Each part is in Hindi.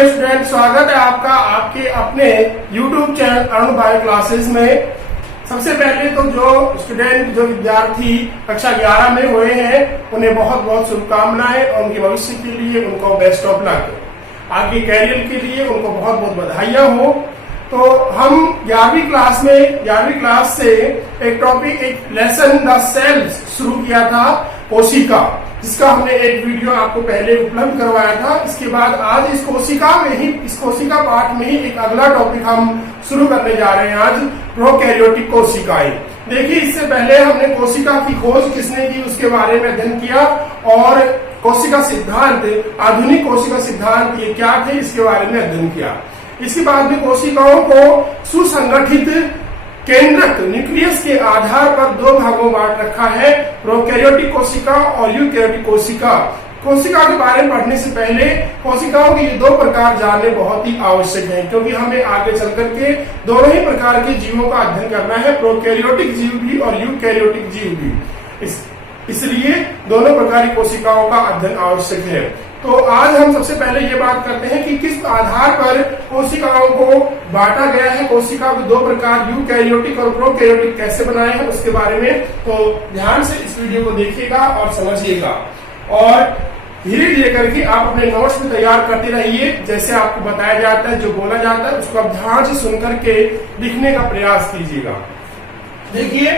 डियर स्टूडेंट, स्वागत है आपका आपके अपने YouTube channel Arun bio classes में। सबसे पहले तो जो विद्यार्थी कक्षा 11 में हुए हैं उन्हें बहुत बहुत शुभकामनाएं और उनके भविष्य के लिए उनको बेस्ट ऑफ लक, आगे कैरियर के लिए उनको बहुत बहुत बधाइयां हो। तो हम 11वीं क्लास से एक लेसन द सेल्स शुरू किया था, कोशिका, जिसका हमने एक वीडियो आपको पहले उपलब्ध करवाया था। इसके बाद आज इस कोशिका पार्ट में ही एक अगला टॉपिक हम शुरू करने जा रहे हैं आज, प्रोकैरियोटिक कोशिकाएं। देखिए, इससे पहले हमने कोशिका की खोज किसने की उसके बारे में अध्ययन किया और कोशिका सिद्धांत, आधुनिक कोशिका सिद्धांत ये क्या थे इसके बारे में अध्ययन किया। इसके बाद में कोशिकाओं को सुसंगठित केंद्रक न्यूक्लियस के आधार पर दो भागों में बांट रखा है, प्रोकैरियोटिक कोशिका और यूकैरियोटिक कोशिका। कोशिका के बारे में पढ़ने से पहले कोशिकाओं के ये दो प्रकार जानने बहुत ही आवश्यक है, क्योंकि हमें आगे चल करके दोनों ही प्रकार के जीवों का अध्ययन करना है, प्रोकैरियोटिक जीव भी और यूकैरियोटिक जीव भी। इसलिए दोनों प्रकार की कोशिकाओं का अध्ययन आवश्यक है। तो आज हम सबसे पहले ये बात करते हैं कि किस आधार पर कोशिकाओं को बांटा गया है, कोशिका के दो प्रकार यूकैरियोटिक और प्रोकैरियोटिक कैसे बनाए हैं उसके बारे में। तो ध्यान से इस वीडियो को देखिएगा और समझिएगा और धीरे धीरे करके आप अपने नोट्स में तैयार करते रहिए। जैसे आपको बताया जाता है, जो बोला जाता है उसको आप ध्यान से सुन करके लिखने का प्रयास कीजिएगा। देखिए,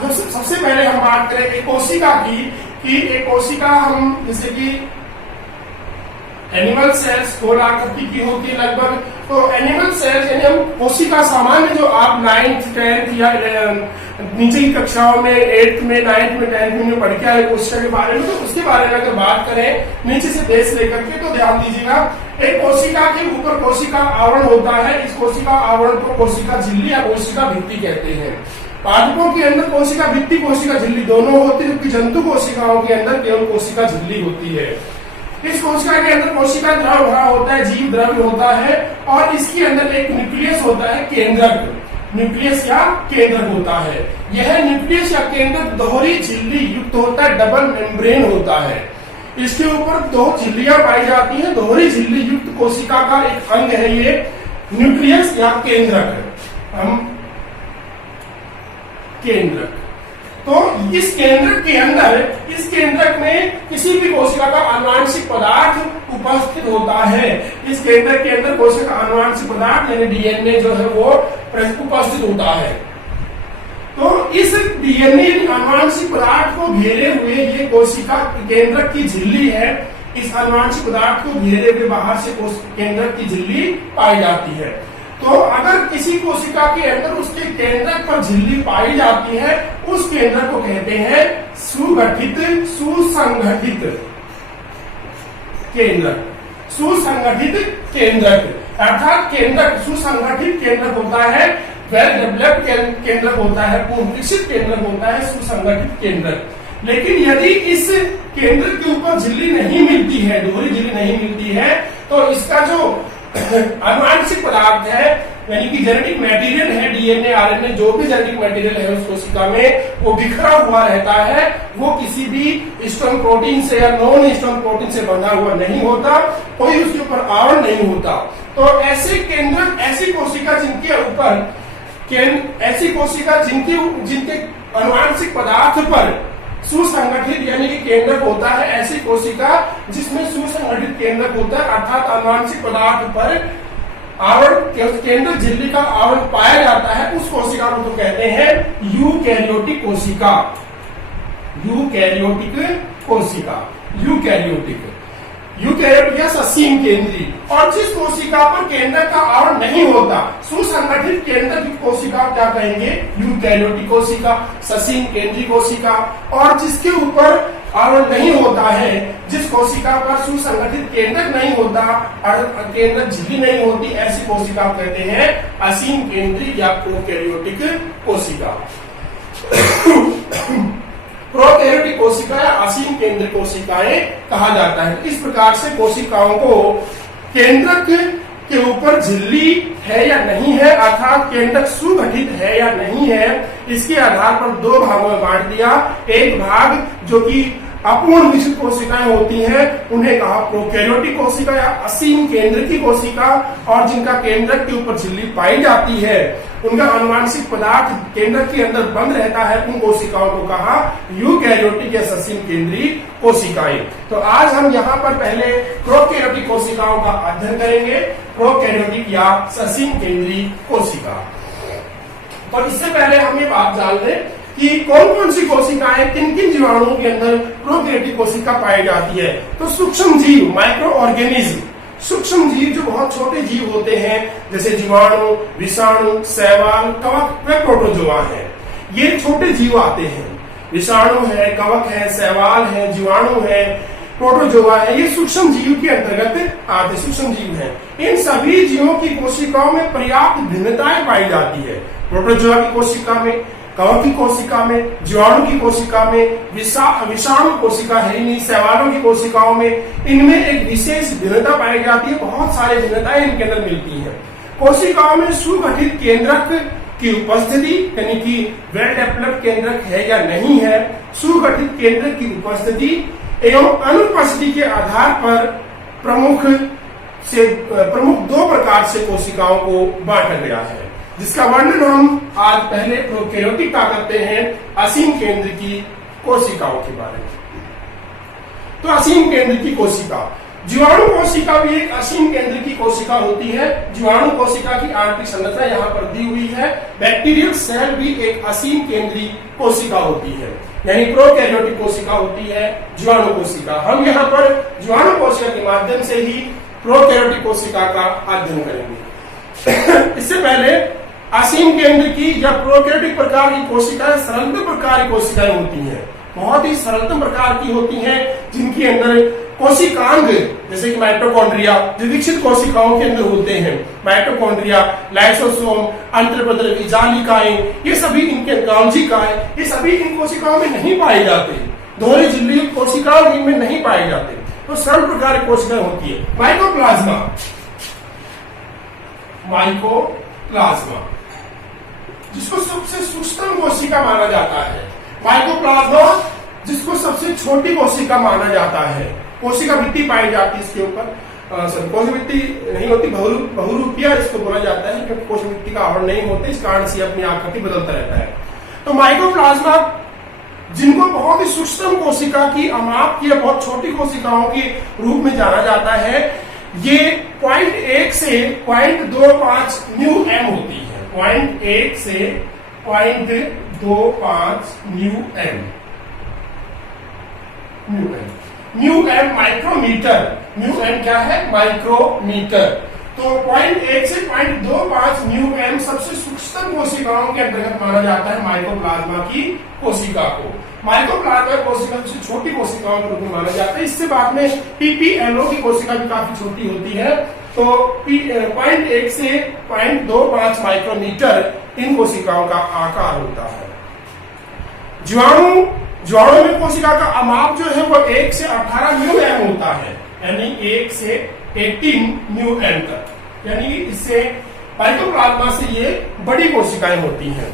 सबसे पहले हम बात करें एक कोशिका की कि एक कोशिका हम जैसे कि एनिमल सेल्स 4 आकृति की होती है लगभग। तो एनिमल सेल्स यानी हम कोशिका सामान्य जो आप 9th 10th या नीचे की कक्षाओं में 8th में 9th में 10th में पढ़ के आए कोशिका के बारे में, तो उसके बारे में अगर बात करें नीचे से बेस लेकर के, तो ध्यान दीजिएगा, एक कोशिका के ऊपर कोशिका आवरण होता है। इस कोशिका आवरण को कोशिका झिल्ली या कोशिका भित्ति कहते हैं। पादपों के अंदर कोशिका भित्ति, कोशिका झिल्ली दोनों होती है, जबकि जंतु कोशिकाओं के अंदर केवल कोशिका झिल्ली होती है। इस कोशिका के अंदर कोशिका द्रव भरा होता है, जीव द्रव्य होता है और इसके अंदर एक न्यूक्लियस होता है, केंद्रक। न्यूक्लियस या केंद्रक होता है। यह न्यूक्लियस या केंद्रक दोहरी झिल्ली युक्त होता है, डबल मेम्ब्रेन होता है। इसके ऊपर दो झिल्लियां पाई जाती हैं। दोहरी झिल्ली युक्त कोशिका का एक अंग है ये न्यूक्लियस या केंद्रक। केंद्रक, तो इस केंद्रक में किसी भी कोशिका का आनुवांशिक पदार्थ उपस्थित होता है। इस केंद्रक के अंदर कोशिका का आनुवांशिक पदार्थ यानी डीएनए जो है वो उपस्थित होता है। तो इस डीएनए आनुवांशिक पदार्थ को घेरे हुए ये कोशिका केंद्रक की झिल्ली है। इस आनुवांशिक पदार्थ को घेरे हुए बाहर से केंद्रक की झिल्ली पाई जाती है। तो अगर किसी कोशिका के अंदर उसके केंद्रक पर झिल्ली पाई जाती है, उस केंद्रक को कहते हैं सुसंगठित केंद्रक। सुसंगठित केंद्रक अर्थात केंद्रक सुसंगठित केंद्रक होता है, वेल डेवलप्ड केंद्रक होता है, पूर्ण विकसित केंद्रक होता है सुसंगठित केंद्रक। लेकिन यदि इस केंद्रक के ऊपर झिल्ली नहीं मिलती है, दोहरी झिल्ली नहीं मिलती है, तो इसका जो आनुवांशिक पदार्थ है यानी कि जेनेटिक मटेरियल है, डीएनए आरएनए जो भी जेनेटिक मटेरियल है उस कोशिका में, वो बिखरा हुआ रहता है। वो किसी भी स्ट्रॉन्ग प्रोटीन से या नॉन स्ट्रॉन्ग प्रोटीन से बंधा हुआ नहीं होता, कोई उसके ऊपर आवरण नहीं होता। तो ऐसे केंद्रक, ऐसी कोशिका जिनके आनुवांशिक पदार्थ पर सुसंगठित यानी कि केंद्रक होता है, ऐसी कोशिका जिसमें सुसंगठित केंद्रक होता है अर्थात आनुवांशिक पदार्थ पर आवरण, केंद्रक झिल्ली का आवरण पाया जाता है, उस कोशिका को तो कहते हैं यूकैरियोटिक कोशिका। यूकैरियोटिक या ससीम केंद्री। और जिस कोशिका पर केंद्रक का आवरण नहीं होता, सुसंगठित केंद्रक की कोशिका क्या कहेंगे? यूकैरियोटिक कोशिका, ससीम केंद्री कोशिका। और जिसके ऊपर आवरण नहीं होता है, जिस कोशिका पर सुसंगठित केंद्रक नहीं होता और केंद्रक झिल्ली नहीं होती, ऐसी कोशिका कहते हैं असीम केंद्री या प्रोकैरियोटिक कोशिका। प्रोकैरियोटिक कोशिका या असीम केंद्र कोशिकाएं कहा जाता है। इस प्रकार से कोशिकाओं को केंद्रक के ऊपर झिल्ली है या नहीं है, अर्थात केंद्रक सुगठित है या नहीं है, इसके आधार पर दो भागों में बांट दिया। एक भाग जो कि अपूर्ण विकसित कोशिकाएं होती हैं उन्हें कहा प्रोकैरियोटिक कोशिका या असीम केंद्र की कोशिका, और जिनका केंद्रक के ऊपर झिल्ली पाई जाती है, उनका आनुवंशिक पदार्थ केंद्रक के अंदर बंद रहता है, उन कोशिकाओं को कहा यूकैरियोटिक या ससीम केंद्रीय कोशिकाएं। तो आज हम यहाँ पर पहले प्रोकैरियोटिक कोशिकाओं का अध्ययन करेंगे, प्रोकैरियोटिक या ससीम केंद्रीय कोशिका। और इससे पहले हम ये बात जान लें कि कौन कौन सी कोशिकाएं किन किन जीवाणुओं के अंदर प्रोकैरियोटिक कोशिका पाई जाती है। तो सूक्ष्म जीव, माइक्रो ऑर्गेनिज्म, सूक्ष्म जीव जो बहुत छोटे जीव होते हैं, जैसे जीवाणु, विषाणु, शैवाल, कवक व प्रोटोजोआ है, ये छोटे जीव आते हैं। विषाणु है, कवक है, शैवाल है, जीवाणु है, प्रोटोजोआ है, ये सूक्ष्म जीव के अंतर्गत आते सूक्ष्म जीव हैं। इन सभी जीवों की कोशिकाओं में पर्याप्त भिन्नताएं पाई जाती है। प्रोटोजोआ की कोशिका में, कवक की कोशिका में, जीवाणु की कोशिका में, विषाणु कोशिका है नहीं, शैवालों की कोशिकाओं में, इनमें एक विशेष भिन्नता पाई जाती है। बहुत सारी भिन्नताएं इनके अंदर मिलती हैं। कोशिकाओं में सुगठित केंद्रक की उपस्थिति, यानी कि वेल डेवलप्ड केंद्रक है या नहीं है, सुगठित केंद्रक की उपस्थिति एवं अनुपस्थिति के आधार पर प्रमुख दो प्रकार से कोशिकाओं को बांटा गया है, जिसका वर्णन हम आज पहले प्रोकैरियोटिक का करते हैं, असीम केंद्र की कोशिकाओं के बारे में। तो असीम केंद्र की कोशिका, जीवाणु कोशिका भी एक असीम केंद्र की कोशिका होती है। जीवाणु कोशिका की आणविक संरचना यहाँ पर दी हुई है। बैक्टीरियल सेल भी एक असीम केंद्रीय कोशिका होती है, यानी प्रोकैरियोटिक कोशिका होती है जीवाणु कोशिका। हम यहाँ पर जीवाणु कोशिका के माध्यम से ही प्रोकैरियोटिक कोशिका का अध्ययन करेंगे। इससे पहले असीम केंद्र की या प्रोकैरियोटिक प्रकार की कोशिकाएं सरलतम प्रकार की कोशिकाएं होती हैं, बहुत ही सरलतम प्रकार की होती हैं, जिनके अंदर कोशिकांग जैसे कि माइटोकॉन्ड्रिया जो विकसित कोशिकाओं के अंदर होते हैं, माइटोकॉन्ड्रिया, लाइसोसोम, अंतर्पद्रवी जालिकाएं, ये सभी इनके गांजिकाएं, ये सभी इन कोशिकाओं में नहीं पाए जाते। दोहरी झिल्ली कोशिकाओं इनमें नहीं पाए जाते। तो सरल प्रकार की कोशिकाएं होती है। माइकोप्लाज्मा, माइकोप्लाज्मा जिसको सबसे सूक्ष्म कोशिका माना जाता है, माइकोप्लाज्मा जिसको सबसे छोटी कोशिका माना जाता है। कोशिका भित्ति पाई जाती है इसके ऊपर, कोशिका भित्ति नहीं होती, बहुरूपिया इसको बोला जाता है, क्योंकि कोशिका भित्ति का आवरण नहीं होते, इस कारण से अपनी आकृति बदलता रहता है। तो माइकोप्लाज्मा जिनको बहुत ही सूक्ष्म कोशिका की अमाप की या बहुत छोटी कोशिकाओं के रूप में जाना जाता है, ये 0.1 से 0.25 न्यू एम होती है। 0.1 से 0.25 mu M micrometre. Mu M क्या है? माइक्रोमीटर। तो 0.1 से 0.25 न्यू एम सबसे सूक्ष्म कोशिकाओं के अंतर्गत माना जाता है माइकोप्लाज्मा की कोशिका को। माइकोप्लाज्मा कोशिका सबसे छोटी कोशिकाओं के रूप में माना जाता है। इससे बाद में पीपीएलओ की कोशिका भी काफी छोटी होती है। तो 0.1 से 0.25 माइक्रोमीटर इन कोशिकाओं का आकार होता है। जीवाणु में कोशिका का अमाप जो है वो 1 से 18 न्यू एम होता है, यानी 1 से 18 न्यू एम तक, यानी इससे माइकोप्लाज्मा से ये बड़ी कोशिकाएं होती हैं।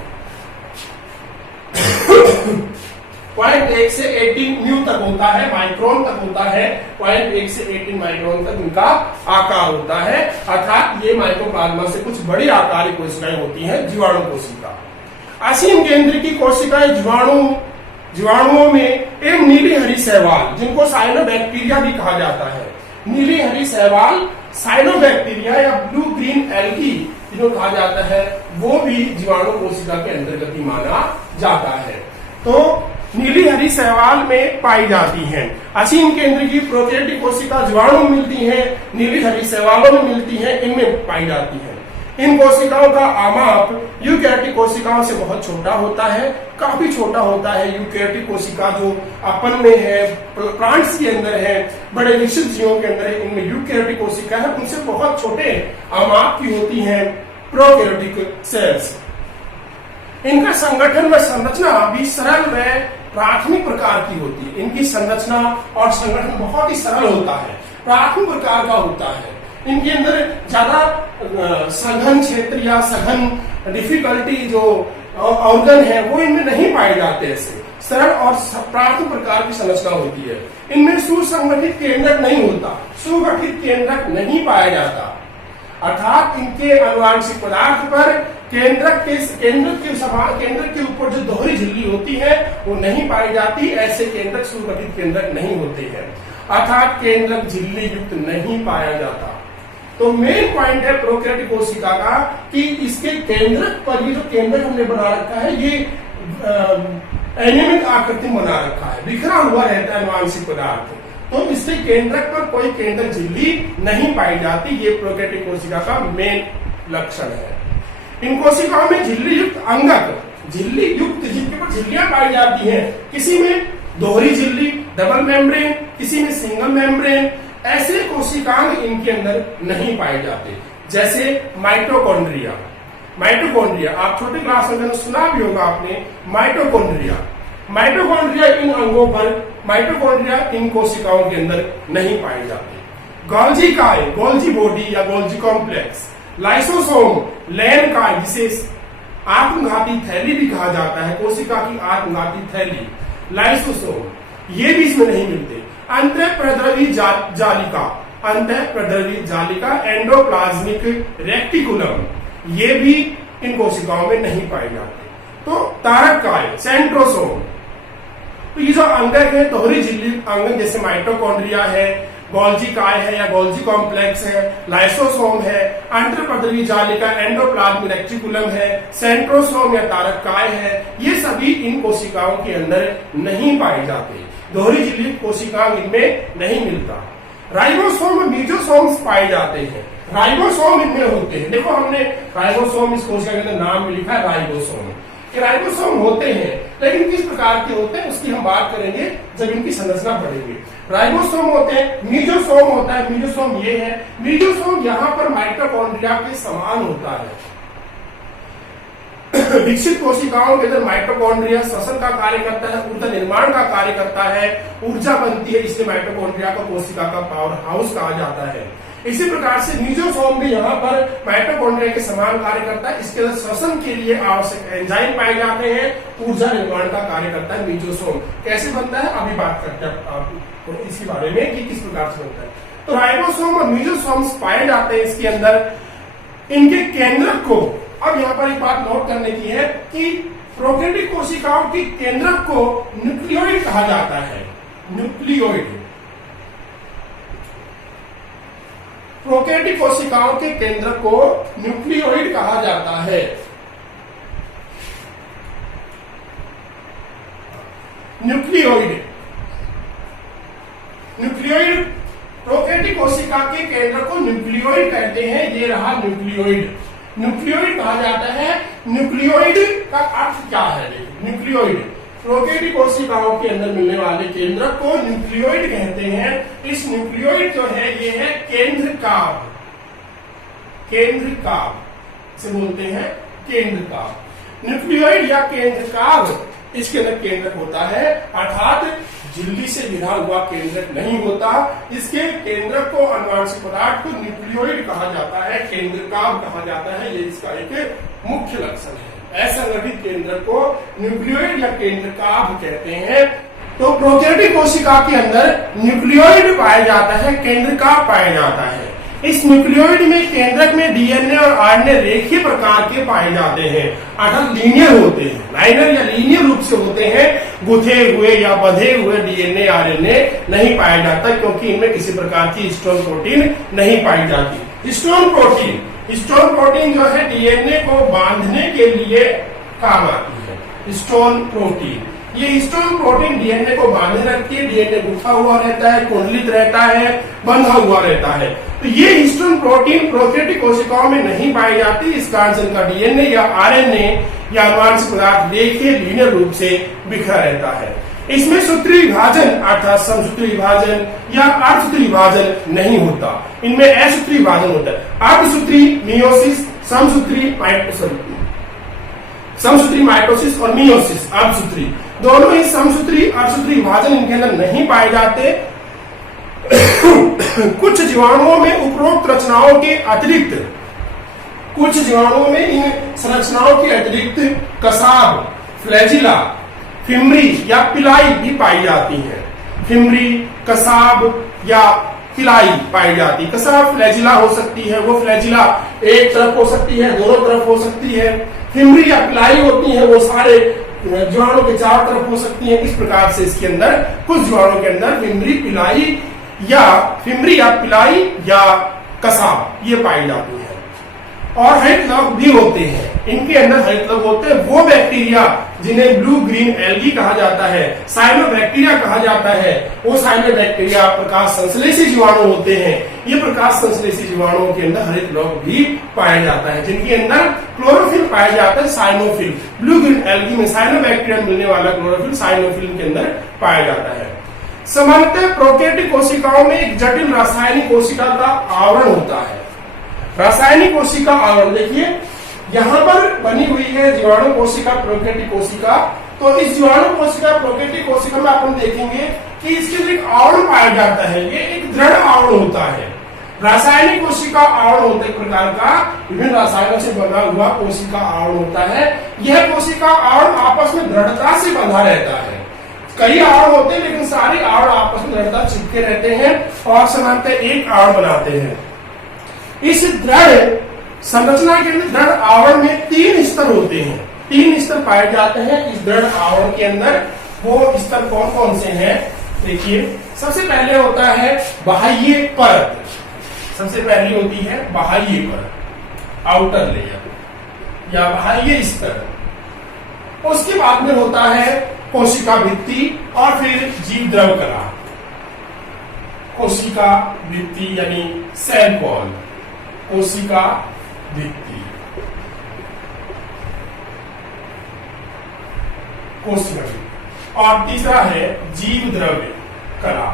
0.1 से 18 न्यू तक होता है, माइक्रोन तक होता है। 0.1 से 18 माइक्रोन तक इनका आकार होता है, अर्थात ये माइकोप्लाज्मा से कुछ बड़ी आकार की कोशिकाएं होती हैं जीवाणु कोशिका। असीम केंद्र की कोशिकाएं जीवाणुओं में एक नीली हरी शैवाल, जिनको साइनोबैक्टीरिया भी कहा जाता है, नीली हरी शैवाल, साइनोबैक्टीरिया या ब्लू ग्रीन एल्गी जिनको कहा जाता है, वो भी जीवाणु कोशिका के अंतर्गत ही माना जाता है। तो नीली हरी शैवाल में पाई जाती हैं। असीम केंद्र की प्रोकैरियोटिक कोशिका जीवाणु में मिलती है, नीली हरी शैवालों में मिलती है, इनमें पाई जाती है। इन कोशिकाओं का आमाप यूकैरियोटिक कोशिकाओं से बहुत छोटा होता है, काफी छोटा होता है। यूकैरियोटिक कोशिका जो अपन में है, प्लांट्स के अंदर है, बड़े विकसित जीवों के अंदर है, इनमें यूकैरियोटिक कोशिका है, उनसे बहुत छोटे आमाप की होती हैं प्रोकैरियोटिक सेल्स। इनका संगठन व संरचना भी सरल व प्राथमिक प्रकार की होती है। इनकी संरचना और संगठन बहुत ही सरल होता है, प्राथमिक प्रकार का होता है। इनके अंदर ज्यादा सघन क्षेत्र या सघन डिफिकल्टी जो ऑर्गन है वो इनमें नहीं पाए जाते। ऐसे सरल और प्राथमिक प्रकार की संरचना होती है। इनमें सुसंगठित केंद्रक नहीं होता, सुगठित केंद्रक नहीं पाया जाता, अर्थात इनके आनुवांशिक पदार्थ पर केंद्रक के ऊपर जो दोहरी झिल्ली होती है वो नहीं पाई जाती। ऐसे केंद्रक सुगठित केंद्रक नहीं होते हैं, अर्थात केंद्रक झिल्ली युक्त नहीं पाया जाता। तो मेन पॉइंट है प्रोकैरियोटिक कोशिका का कि इसके केंद्रक पर ये जो केंद्रक हमने बना रखा है ये एनिमिक आकृति बना रखा है, बिखरा हुआ रहता है आनुवांशिक पदार्थ। तो इसके केंद्रक पर कोई केंद्रक झिल्ली नहीं पाई जाती। ये प्रोकैरियोटिक कोशिका का मेन लक्षण है। इन कोशिकाओं में झिल्ली युक्त अंगक, झिल्ली युक्त जिनके ऊपर झिल्लियां पाई जाती हैं, किसी में दोहरी झिल्ली डबल मेम्ब्रेन, किसी में सिंगल मेम्ब्रेन, ऐसे कोशिकांग इनके अंदर नहीं पाए जाते। जैसे माइटोकॉन्ड्रिया, माइटोकॉन्ड्रिया आप छोटी क्लास में सुना भी होगा आपने, माइटोकॉन्ड्रिया। माइटोकॉन्ड्रिया इन अंगों पर, माइटोकॉन्ड्रिया इन कोशिकाओं के अंदर नहीं पाए जाते। गोल्जी काय, गोल्जी बॉडी या गोल्जी कॉम्प्लेक्स, लाइसोसोम, लैन काय जिसे आत्मघाती थैली भी कहा जाता है, कोशिका की आत्मघाती थैली, लाइसोसोम, ये भी इसमें नहीं मिलते। अंतःप्रद्रवी जालिका, अंतःप्रद्रवी जालिका, एंडोप्लाज्मिक रेक्टिकुलम, ये भी इन कोशिकाओं में नहीं पाए जाते। तो तारक काय, सेंट्रोसोम, तो ये जो अंगक है दोहरी झिल्ली अंग जैसे माइटोकॉन्ड्रिया है, गोल्जी काय है या गोल्जी कॉम्प्लेक्स है, लाइसोसोम है, अंतःप्रद्रवी जालिका, एंडोप्लाज्मिक रेक्टिकुलम है, सेंट्रोसोम या तारक काय है, ये सभी इन कोशिकाओं के अंदर नहीं पाए जाते। दोहरी झिल्ली कोशिकांग इनमें नहीं मिलता। राइबोसोम, मीजोसोम्स पाए जाते हैं, राइबोसोम इनमें होते हैं। देखो हमने राइबोसोम इस कोशिका के अंदर नाम में लिखा है राइबोसोम। राइबोसोम होते हैं, लेकिन किस प्रकार के होते हैं उसकी हम बात करेंगे जब इनकी संरचना पढ़ेंगे। राइबोसोम होते हैं, मीजोसोम होता है, मीजोसोम ये है, मीजोसोम यहाँ पर माइटोकॉन्ड्रिया के समान होता है। विकसित कोशिकाओं के अंदर माइटोकॉन्ड्रिया श्वसन का कार्य करता है, ऊर्जा निर्माण का कार्य करता है, ऊर्जा बनती है, इसलिए माइटोकॉन्ड्रिया को कोशिका का पावर हाउस कहा जाता है। इसी प्रकार से मीजोसोम भी यहाँ पर माइटोकॉन्ड्रिया के समान कार्य करता है, इसके अंदर श्वसन के लिए आवश्यक एंजाइम पाए जाते हैं, ऊर्जा निर्माण का कार्य करता है मीजोसोम। कैसे बनता है अभी बात करते हैं इसी बारे में कि किस प्रकार से बनता है। तो राइबोसोम और मीजोसोम्स पाए जाते हैं इसके अंदर। इनके केंद्रक को, अब यहाँ पर एक बात नोट करने की है कि प्रोकैरियोटिक कोशिकाओं की केंद्रक को न्यूक्लियोइड कहा जाता है, न्यूक्लियोइड। प्रोकैरियोटिक कोशिकाओं के केंद्र को न्यूक्लियोइड कहा जाता है। न्यूक्लियोइड, न्यूक्लियोइड प्रोकैरियोटिक कोशिका के केंद्र को न्यूक्लियोइड कहते हैं। ये रहा न्यूक्लियोइड, न्यूक्लियोइड कहा जाता है। न्यूक्लियोइड का अर्थ क्या है? न्यूक्लियोइड प्रोकैरियोटिक कोशिकाओं के अंदर मिलने वाले केंद्रक को न्यूक्लियोइड कहते हैं। इस न्यूक्लियोइड जो है ये है केंद्रकाव, केंद्रकाव से बोलते हैं केंद्रकाव। न्यूक्लियोइड या केंद्रकाव इसके अंदर केंद्रक होता है, अर्थात झिल्ली से घिरा हुआ केंद्रक नहीं होता। इसके केंद्रक को, आनुवांशिक पदार्थ को न्यूक्लियोइड कहा जाता है, केंद्रकाव कहा जाता है। ये इसका एक मुख्य लक्षण है। असंगठित केंद्रक को न्यूक्लियोइड या केंद्रकाव कहते हैं। तो प्रोकैरियोटिक कोशिका के अंदर न्यूक्लियोइड पाया जाता है, केंद्रकाव पाया जाता है। इस न्यूक्लियोइड में केंद्रक में डीएनए और आरएनए रेखीय प्रकार के पाए जाते हैं, अर्थात लीनियर होते हैं, लाइनर या लीनियर रूप से होते हैं। गुथे हुए या बंधे हुए डीएनए आरएनए नहीं पाया जाता, क्योंकि इनमें किसी प्रकार की हिस्टोन प्रोटीन नहीं पाई जाती। हिस्टोन प्रोटीन, हिस्टोन प्रोटीन जो है डीएनए को बांधने के लिए काम आती है। हिस्टोन प्रोटीन, ये हिस्टोन प्रोटीन डीएनए को बांधे रखती है। डीएनए गुथा हुआ रहता है, कुंडलित रहता है, बंधा हुआ रहता है। तो ये हिस्टोन प्रोटीन प्रोकैरियोटिक कोशिकाओं में नहीं पाई जाती। इस कारण से इनका डीएनए या आरएनए या आनुवांशिक पदार्थ रेखीय लीनियर रूप से बिखरा रहता है। इसमें सूत्री विभाजन अर्थात समसूत्री विभाजन या अर्धसूत्री विभाजन नहीं होता, इनमें असूत्री विभाजन होता है। अर्धसूत्री मियोसिस, समसूत्री माइटोसिस और मियोसिस अर्धसूत्री, दोनों ही समसूत्री अर्धसूत्री विभाजन इनके अंदर नहीं पाए जाते। कुछ जीवाणुओं में उपरोक्त रचनाओं के अतिरिक्त, कुछ जीवाणुओं में इन संरचनाओं के अतिरिक्त कसाब, फ्लैजिला, फिमरी या पिलाई भी पाई जाती है। फिमरी, कसाब या पिलाई पाई जाती है। कसाब फ्लैजिला हो सकती है, वो फ्लैजिला एक तरफ हो सकती है, दोनों तरफ हो सकती है। फिमरी या पिलाई होती है, वो सारे जीवाणु के चारों तरफ हो सकती है। इस प्रकार से इसके अंदर कुछ जीवाणु के अंदर फिमरी या पिलाई या कसाब ये पाई जाती है। और हरित लवक भी होते हैं, इनके अंदर हरित लवक होते हैं वो बैक्टीरिया जिन्हें ब्लू ग्रीन एल्गी कहा जाता है, साइनोबैक्टीरिया कहा जाता है। वो साइनोबैक्टीरिया प्रकाश संश्लेषी जीवाणु होते हैं। ये प्रकाश संश्लेषी जीवाणुओं के अंदर हरित लवक भी पाया जाता है, जिनके अंदर क्लोरोफिल पाया जाता है, साइनोफिल। ब्लू ग्रीन एल्गी में साइनोबैक्टीरिया मिलने वाला क्लोरोफिल साइनोफिल के अंदर पाया जाता है। सामान्यतः प्रोकैरियोटिक कोशिकाओं में एक जटिल रासायनिक कोशिका का आवरण होता है। रासायनिक कोशिका आवरण देखिए, यहाँ पर बनी हुई है जीवाणु कोशिका, प्रोकैरियोटिक कोशिका। तो इस जीवाणु कोशिका, प्रोकैरियोटिक कोशिका में अपन देखेंगे कि इसके अंदर एक आवरण पाया जाता है। ये एक दृढ़ आवरण होता है। रासायनिक कोशिका आवरण होता है, एक प्रकार का विभिन्न रसायनों से बना हुआ कोशिका आवरण होता है। यह कोशिका आवरण आपस में दृढ़ता से बंधा रहता है। कई आवरण होते हैं, लेकिन सारे आवरण आपस में दृढ़ता चिपके रहते हैं और समानतः एक आवरण बनाते हैं। इस दृढ़ संरचना के अंदर दृढ़ आवरण में 3 स्तर होते हैं। 3 स्तर पाए जाते हैं इस दृढ़ आवरण के अंदर। वो स्तर कौन कौन से हैं? देखिए, सबसे पहले होता है बाह्य परत। सबसे पहली होती है बाह्य परत, आउटर लेयर या बाह्य स्तर। उसके बाद में होता है कोशिका भित्ति और फिर जीव द्रव कला। कोशिका भित्ति यानी सेल वॉल, कोशिका भित्ति, कोशिका भित्ति। और तीसरा है जीव द्रव्य कला,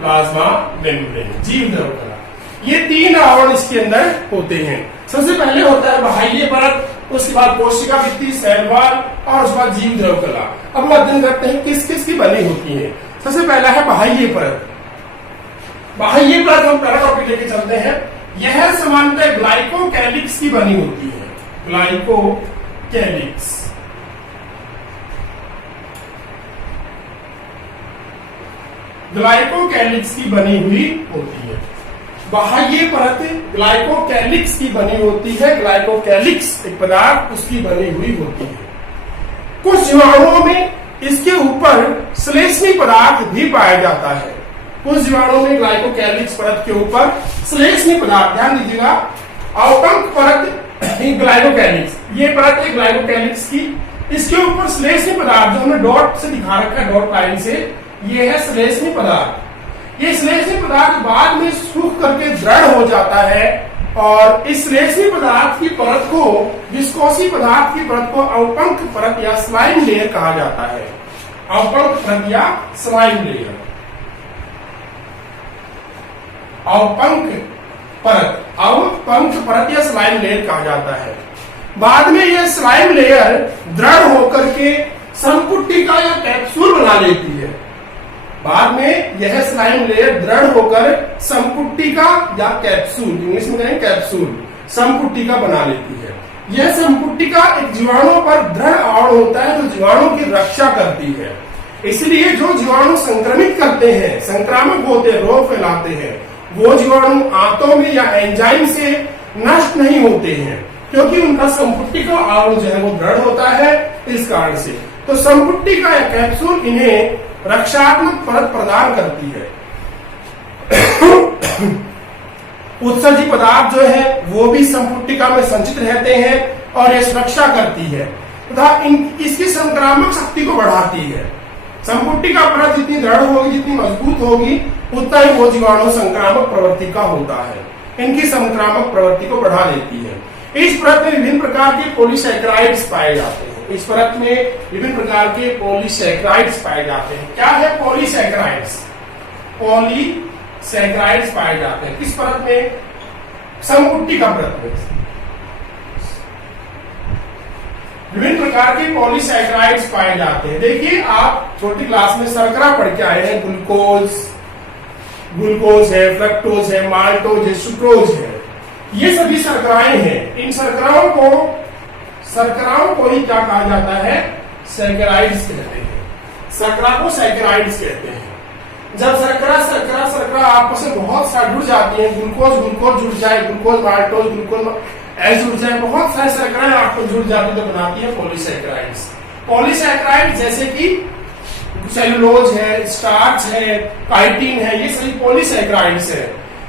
प्लाज्मा मेम्ब्रेन, जीव द्रव्य कला। ये 3 आवरण इसके अंदर होते हैं। सबसे पहले होता है बाह्य परत, उसके बाद कोशिका भित्ति, सेल वॉल और उसके बाद जीव द्रव कला। अब हम अध्ययन करते हैं किस किस की बनी होती है। सबसे पहला है बाह्य परत। बाह्य परत हम पहला टॉपिक लेके चलते हैं। यह सामान्यतः ग्लाइकोकैलिक्स की बनी होती है। ग्लाइकोकैलिक्स, ग्लाइकोकैलिक्स की बनी हुई होती है। बाह्य परत ग्लाइकोकैलिक्स की बनी होती है। ग्लाइकोकैलिक्स एक पदार्थ उसकी बनी हुई होती है। कुछ जीवाणुओं में इसके ऊपर श्लेष्मी पदार्थ भी पाया जाता है। कुछ जीवाणुओं में ग्लाइकोकैलिक्स परत के ऊपर श्लेष्मी पदार्थ, ध्यान दीजिएगा, अवतंक परत ग्लाइकोकैलिक्स, ये परत है ग्लाइकोकैलिक्स की। इसके ऊपर श्लेष्मी पदार्थ जो हमने डॉट से दिखा रखा है, डॉट लाइन से, ये है श्लेष्मी पदार्थ। ये श्लेष्मी पदार्थ बाद में सूख करके दृढ़ हो जाता है और इस श्लेष्मी पदार्थ की परत को, विस्कोसी पदार्थ की परत को अवपंक परत या स्लाइम लेयर कहा जाता है। अवपंक परत या स्लाइम लेयर, अवपंक परत या स्लाइम लेयर कहा जाता है। बाद में यह स्लाइम लेयर दृढ़ होकर के संपुटिका या कैप्सूल बना लेती है। बाद में यह स्लाइम लेयर दृढ़ होकर संपुटिका या कैप्सूल, इंग्लिश में कहें कैप्सूल, संपुटिका बना लेती है। यह संपुटिका एक जीवाणु पर दृढ़ आवरण होता है जो जीवाणु की रक्षा करती है। इसलिए जो जीवाणु संक्रमित करते हैं, संक्रामक होते हैं, रोग फैलाते हैं, वो जीवाणु आंतों में या एंजाइम से नष्ट नहीं होते हैं, क्योंकि उनका संपुटिका आवरण जो है वो दृढ़ होता है। इस कारण से तो संपुटिका या कैप्सूल इन्हें रक्षात्मक परत प्रदान करती है। उत्सर्जी पदार्थ जो है वो भी संपुटिका में संचित रहते हैं और ये सुरक्षा करती है तथा इसकी संक्रामक शक्ति को बढ़ाती है। संपुटिका परत जितनी दृढ़ होगी, जितनी मजबूत होगी, उतना ही वो जीवाणु संक्रामक प्रवृत्ति का होता है। इनकी संक्रामक प्रवृत्ति को बढ़ा देती है। इस परत में विभिन्न प्रकार के पॉलीसैकेराइड्स पाए जाते हैं। इस परत में विभिन्न प्रकार के पॉलीसैकेराइड्स पाए जाते हैं। क्या है पॉलीसैकेराइड्स? पॉलीसैकेराइड्स पाए जाते हैं किस परत में? संपुटिका परत में। विभिन्न प्रकार के पॉलीसैकेराइड्स पाए जाते हैं। देखिए, आप छोटी क्लास में शर्करा पढ़ के आए हैं। ग्लूकोज है, फ्रक्टोज है, माल्टोज है, सुक्रोज है, ये सभी शर्कराएं हैं। इन शर्कराओं को शर्कराओं को ही क्या कहा जाता है, सैकराइड्स कहते हैं। शर्करा को सैकराइड्स कहते हैं। जब शर्करा आपस में बहुत सारी जुड़ जाती है, ग्लूकोज जुड़ जाए, ग्लूकोज माल्टोज, ग्लूकोज एस जुड़ जाए, बहुत सारे शर्कराएं आपको जुड़ जाती है तो बनाती है पॉलीसैकराइड्स। पॉलीसैकराइड जैसे कि सेलुलोज है, स्टार्च है, काइटिन है, ये सभी पॉलीसैकराइड्स है।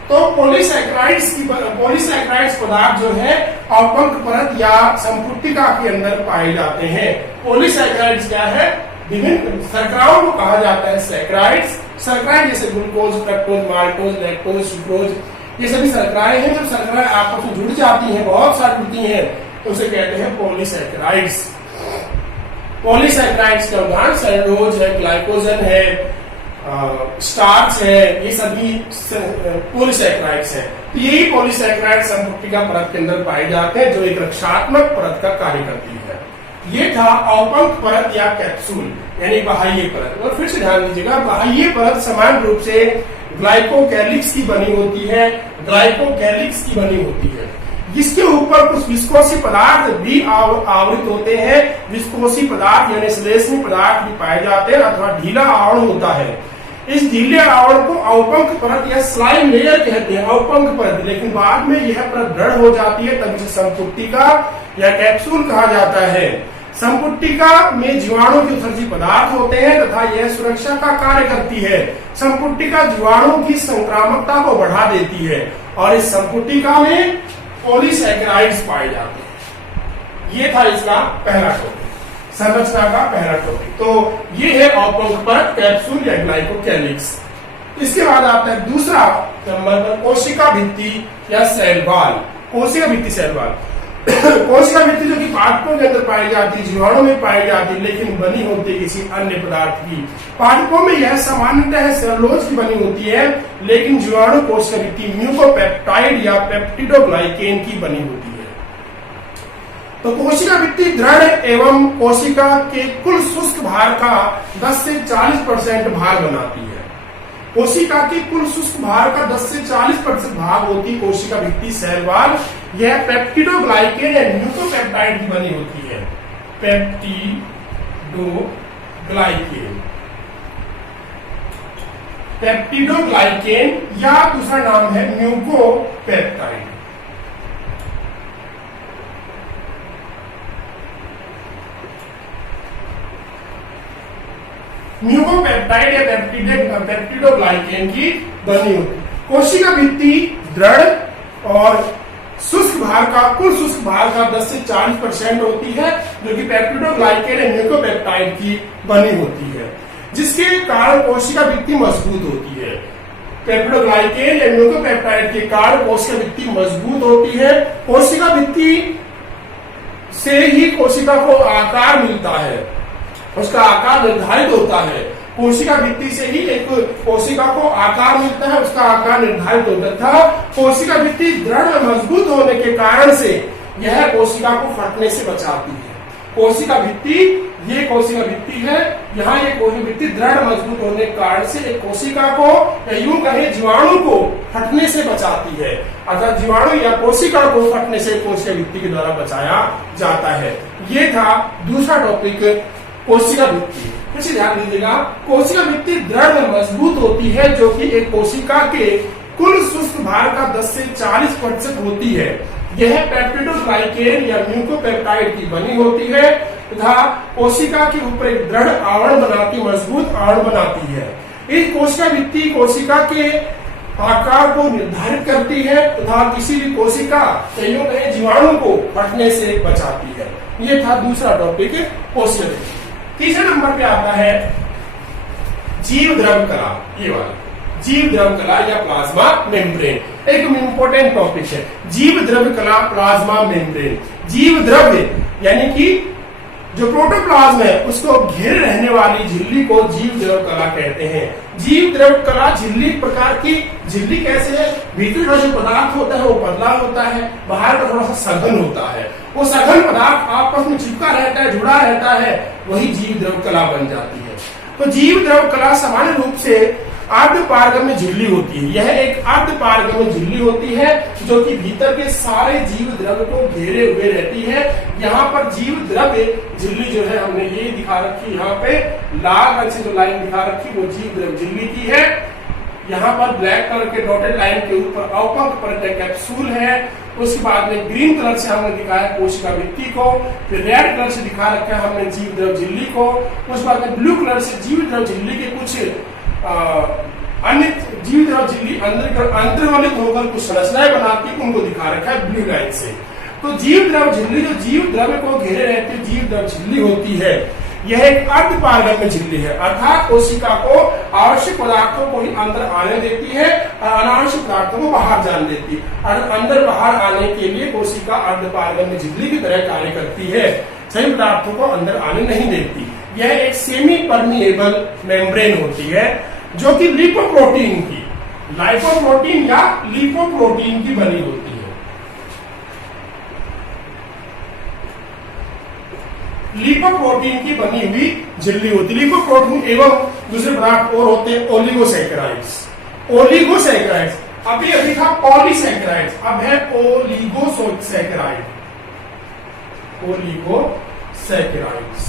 तो पॉलीसैकराइड्स पदार्थ जो है अवपंक परत या संपुटिका के अंदर पाए जाते हैं। पॉलीसैकराइड्स क्या है, विभिन्न शर्कराओं को कहा जाता है सैकराइड्स। शर्कराएं जैसे glucose, fructose, maltose, lactose, sucrose, ये सभी शर्कराएं हैं। जब शर्कराएं आपस में जुड़ जाती हैं, बहुत सारी जुड़ती हैं, तो उसे कहते हैं पॉलीसैकराइड्स। पॉलीसैकराइड्स के उदाहरण सेलुलोज है, ग्लाइकोजन है, स्टार्च है, ये सभी पॉलीसैकराइड्स हैं। तो यही पॉलीसैकराइड संपुटिका परत के अंदर पाए जाते हैं, जो एक रक्षात्मक परत का कार्य करती है। ये था अवपंक परत या कैप्सूल, यानी बाह्य परत। और फिर से ध्यान दीजिएगा, बाह्य परत समान रूप से ग्लाइकोकैलिक्स की बनी होती है, ग्लाइकोकैलिक्स की बनी होती है, जिसके ऊपर कुछ विस्कोसी पदार्थ भी आवृत होते हैं। विस्कोसी पदार्थ यानी श्लेष्मी पदार्थ भी पाए जाते हैं, अथवा ढीला आवरण होता है। इस ढीले आवरण को अवपंक परत या स्लाइम लेयर कहते हैं, अवपंक परत। लेकिन बाद में यह परत दृढ़ हो जाती है, तब इसे संपुटिका या कैप्सूल कहा जाता है। संपुटिका में जीवाणु के उत्सर्जी पदार्थ होते हैं तथा यह सुरक्षा का कार्य करती है। संपुटिका जीवाणु की संक्रामकता को बढ़ा देती है और इस संपुटिका में पॉलीसैकराइड्स पाए जाते हैं। ये था इसका पहला टॉपिक, संरचना का पहला टॉपिक। तो ये है अवपंक परत, कैप्सूल या ग्लाइकोकैलिक्स। इसके बाद आता है दूसरा नंबर पर कोशिका भित्ति या सेल वॉल। कोशिका भित्ति, सेल वॉल। कोशिका भित्ति जो कि पादपों के अंदर पाई जाती है, जीवाणु में पाई जाती है, लेकिन बनी होती है किसी अन्य पदार्थ की। पादपों में यह सामान्यतः सेलुलोज की बनी होती है, लेकिन जीवाणु कोशिका भित्ति म्यूकोपेप्टाइड या पेप्टिडोग्लाइकेन की बनी होती है। तो कोशिका भित्ति दृढ़ एवं कोशिका के कुल शुष्क भार का 10 से 40% भाग बनाती है। कोशिका के कुल शुष्क भार का 10 से 40% भाग होती कोशिका भित्ति, सेल वॉल। यह पेप्टिडोग्लाइकेन या म्यूकोपेप्टाइड की बनी होती है, पेप्टिडोग्लाइकेन या दूसरा नाम है म्यूकोपेप्टाइड। म्यूकोपेप्टाइड या पेप्टिडोग्लाइकेन की बनी होती। कोशिका भित्ति दृढ़ और शुष्क भार का, कुल शुष्क भार का 10 से 40% होती है, जो कि पेप्टिडोग्लाइकेन या म्यूकोपेप्टाइड की बनी होती है, जिसके कारण कोशिका भित्ति मजबूत होती है। पेप्टिडोग्लाइकेन या म्यूकोपेप्टाइड के कारण कोशिका भित्ति मजबूत होती है। कोशिका भित्ति से ही कोशिका को आकार मिलता है, उसका आकार निर्धारित होता है। कोशिका भित्ति से ही एक कोशिका को आकार मिलता है, उसका आकार निर्धारित होता था। कोशिका भित्ति दृढ़ और मजबूत होने के कारण से यह कोशिका को फटने से बचाती है। कोशिका भित्ति, ये कोशिका भित्ति है, यहाँ ये कोशिका भित्ति दृढ़ मजबूत होने के कारण से एक कोशिका को या यूं कहे जीवाणु को फटने से बचाती है, अर्थात जीवाणु या कोशिका को फटने से कोशिका भित्ति के द्वारा बचाया जाता है। ये था दूसरा टॉपिक, कोशिका भित्ति। फिर से ध्यान दीजिएगा, कोशिका भित्ति दृढ़ और मजबूत होती है, जो कि एक कोशिका के कुल शुष्क भार का 10 से 40% होती है। यह पेप्टिडोग्लाइकेन या म्यूकोपेप्टाइड की बनी होती है तथा कोशिका के ऊपर एक दृढ़ आवरण बनाती, मजबूत आवरण बनाती है। इस कोशिका भित्ति कोशिका के आकार को निर्धारित करती है तथा किसी भी कोशिका या जीवाणु को फटने से बचाती है। ये था दूसरा टॉपिक, कोशिका भित्ति। तीसरे नंबर पे आता है जीव द्रव कला। ये वाला जीव द्रव कला या प्लाज्मा मेम्ब्रेन एक इम्पोर्टेंट टॉपिक है। जीव द्रव कला, प्लाज्मा मेम्ब्रेन। जीव द्रव यानी कि जो प्रोटोप्लाज्म है उसको घेरे रहने वाली झिल्ली को जीव द्रव कला कहते हैं। जीव द्रव कला झिल्ली प्रकार की झिल्ली कैसे है, भीतर का जो पदार्थ होता है वो पतला होता है, बाहर का थोड़ा सा सघन होता है। वो सघन पदार्थ आपस में चिपका रहता है, जुड़ा रहता है, वही जीव द्रव कला बन जाती है। तो जीव द्रव कला सामान्य रूप से अर्धपारगम्य झिल्ली होती है। यह एक अर्धपारगम्य झिल्ली होती है जो कि भीतर के सारे जीव द्रव्य को घेरे हुए रहती है। यहाँ पर जीव द्रव्य झिल्ली जो है हमने ये दिखा रखी, यहाँ पे लाल रंग से जो लाइन दिखा रखी वो जीव द्रव्य झिल्ली की है। यहाँ पर ब्लैक कलर के डॉटेड लाइन के ऊपर अवपंक परत कैप्सूल है। उसके बाद में ग्रीन कलर से हमने दिखाया कोशिका भित्ति को, फिर रेड कलर से दिखा रखा है हमने जीव द्रव झिल्ली को। उसके बाद में ब्लू कलर से जीव द्रव झिल्ली के कुछ अन्य जीव द्रव झिल्ली अंतर्वलित होकर कुछ संरचनाएं बनाती, उनको दिखा रखा है ब्लू लाइन से। तो जीव द्रव झिल्ली जो जीव द्रव्य को घेरे रहती है जीव द्रव झिल्ली होती है। यह एक अर्धपारगम्य झिल्ली है, अर्थात कोशिका को आवश्यक पदार्थों को ही अंदर आने देती है और अनावश्यक पदार्थों को बाहर जाने देती है। और अंदर बाहर आने के लिए कोशिका अर्धपारगम्य झिल्ली की तरह कार्य करती है, सही पदार्थों को अंदर आने नहीं देती। यह एक सेमी परमिएबल मेम्ब्रेन होती है जो कि लिपोप्रोटीन की, लाइपोप्रोटीन या लिपोप्रोटीन की बनी होती है। लिपोप्रोटीन की बनी हुई झिल्ली होती है। लिपोप्रोटीन एवं दूसरे पदार्थ और होते हैं ओलिगोसैकेराइड्स। ओलिगोसैकेराइड्स अभी अभी था पॉलीसैकेराइड्स, अब है ओलिगोसैकेराइड। ओलिगोसैकेराइड्स।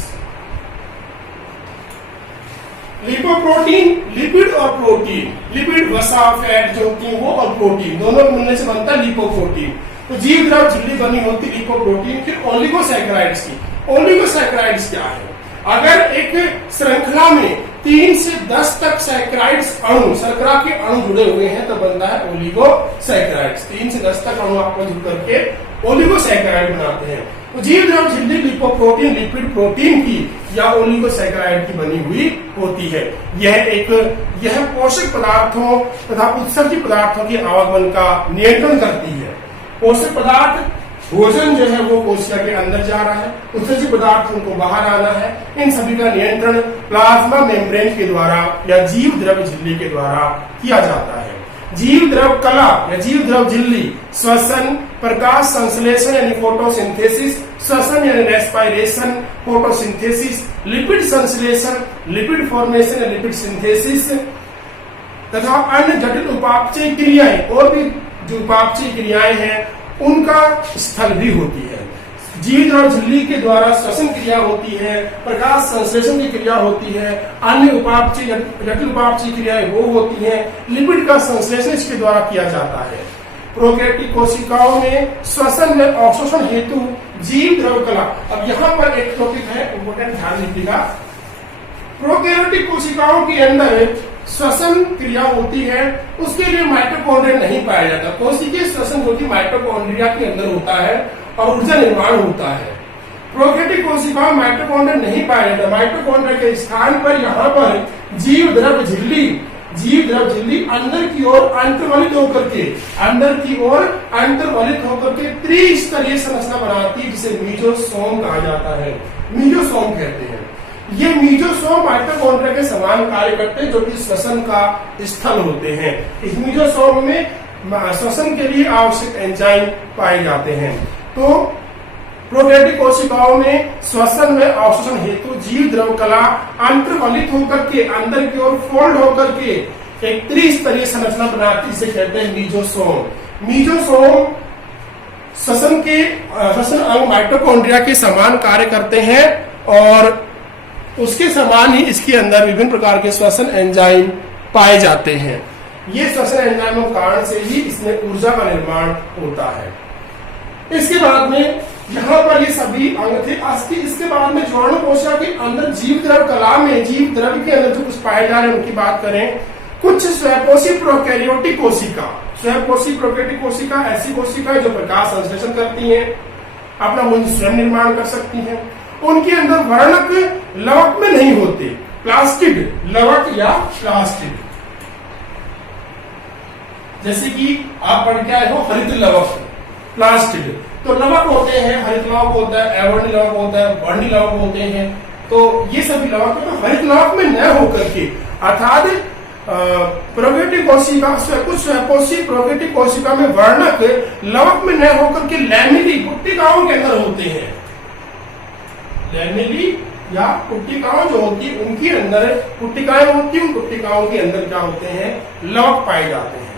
लिपोप्रोटीन लिपिड और प्रोटीन, लिपिड वसा फैट जो होती है वो और प्रोटीन दोनों मिलने से बनता है लिपोप्रोटीन। तो जीव द्रव झिल्ली बनी होती है लिपोप्रोटीन की। ओलिगोसैकेराइड्स की, ओलिगोसैकेराइड्स क्या है? अगर एक श्रृंखला में 3 से 10 तक सैकेराइड्स अणु, शर्करा के अणु जुड़े हुए हैं तो बनता है ओलिगोसैकेराइड्स। 3 से 10 तक अणु आपको जुड़ करके ओलिगोसैकेराइड बनाते हैं। तो जीव द्रव झिल्ली लिपोप्रोटीन लिपिड प्रोटीन की या ओलिगोसैकेराइड की बनी हुई होती है। यह पोषक पदार्थों तथा उत्सर्जी पदार्थों के आवागमन का नियंत्रण करती है। पोषक पदार्थ भोजन जो है वो कोशिका के अंदर जा रहा है, उत्सर्जी पदार्थ उनको बाहर आना है। इन सभी का नियंत्रण प्लाज्मा मेम्ब्रेन के द्वारा या जीव द्रव झिल्ली के द्वारा किया जाता है। जीव द्रव कला या जीव द्रव झिल्ली श्वसन, प्रकाश संश्लेषण यानी फोटोसिंथेसिस, श्वसन यानी रेस्पायरेशन, फोटोसिंथेसिस, लिपिड संश्लेषण, लिपिड फॉर्मेशन या लिपिड सिंथेसिस तथा अन्य जटिल उपापचय क्रियाएं और भी जो उपापचय क्रियाएं हैं उनका स्थल भी होती है। जीव द्रव झिल्ली के द्वारा श्वसन क्रिया होती है, प्रकाश संश्लेषण की क्रिया होती है, अन्य उपापचय जटिल उपापचय क्रियाएं वो होती है, लिपिड का संश्लेषण इसके द्वारा किया जाता है। प्रोकैरियोटिक कोशिकाओं में श्वसन में अवशोषण हेतु जीव द्रव कला। अब यहाँ पर एक टॉपिक है इम्पोर्टेंट, ध्यान दीजिएगा। प्रोकैरियोटिक कोशिकाओं के अंदर श्वसन क्रिया होती है, उसके लिए माइटोकॉन्ड्रिया नहीं पाया जाता। कोशिकीय श्वसन जो कि माइटोकॉन्ड्रिया के अंदर होता है और ऊर्जा निर्माण होता है। प्रोकैरियोटिक कोशिकाओं में माइटोकॉन्ड्रिया नहीं पाया जाता। माइटोकॉन्ड्रिया के स्थान पर यहाँ पर जीव द्रव झिल्ली अंदर की ओर अंतर्वलित होकर के त्रिस्तरीय संरचना बनाती है जिसे मीजोसोम कहा जाता है। मीजोसोम कहते हैं। ये मीजोसोम माइटोकॉन्ड्रिया के समान कार्य करते हैं जो कि श्वसन का स्थल होते हैं। इस मीजोसोम में श्वसन के लिए आवश्यक एंजाइम पाए जाते हैं। तो प्रोकैरियोटिक कोशिकाओं में श्वसन में अवशोषण हेतु जीव द्रव कला अंतर्वलित होकर के अंदर की ओर फोल्ड होकर के एक त्रिस्तरीय संरचना बनाती है, जिसे कहते हैं मीजोसोम। मीजोसोम श्वसन अंग माइटोकॉन्ड्रिया के समान कार्य करते हैं और उसके समान ही इसके अंदर विभिन्न प्रकार के श्वसन एंजाइम पाए जाते हैं। ये श्वसन एंजाइमों के कारण से ही इसमें ऊर्जा का निर्माण होता है। इसके बाद में यहाँ पर ये सभी अंग थे। इसके बाद में जीवाणु कोशिका के अंदर जीव द्रव कला में जीव द्रव के अंदर जो कुछ पाए जा रहे हैं उनकी बात करें। कुछ स्वयंपोषी प्रोकैरियोटिक कोशिका, स्वयंपोषी प्रोकैरियोटिक कोशिका ऐसी कोशिका है जो प्रकाश संश्लेषण करती हैं, अपना मूल्य स्वयं निर्माण कर सकती हैं। उनके अंदर वर्णक लवक में नहीं होते, प्लास्टिड लवक या प्लास्टिड। जैसे कि आप पढ़ के आए हो हरित लवक, प्लास्टिड। तो लवक होते हैं, हरित लवक होता है, एवर्णी लवक होता है, वर्णी लवक होते हैं। तो ये सभी लवक तो हरित लवक में न होकर के अर्थात प्रोकैरियोटिक कोशिका, कुछ स्वयंपोषी प्रोकैरियोटिक कोशिका में वर्णक लवक में न होकर के लैमेली गुट्टिकाओं के अंदर होते हैं। लैमेली या कुट्टिकाओं जो होती है उनके अंदर कुट्टिकाएं होती है, उन कुट्टिकाओं के अंदर क्या होते हैं, लवक पाए जाते हैं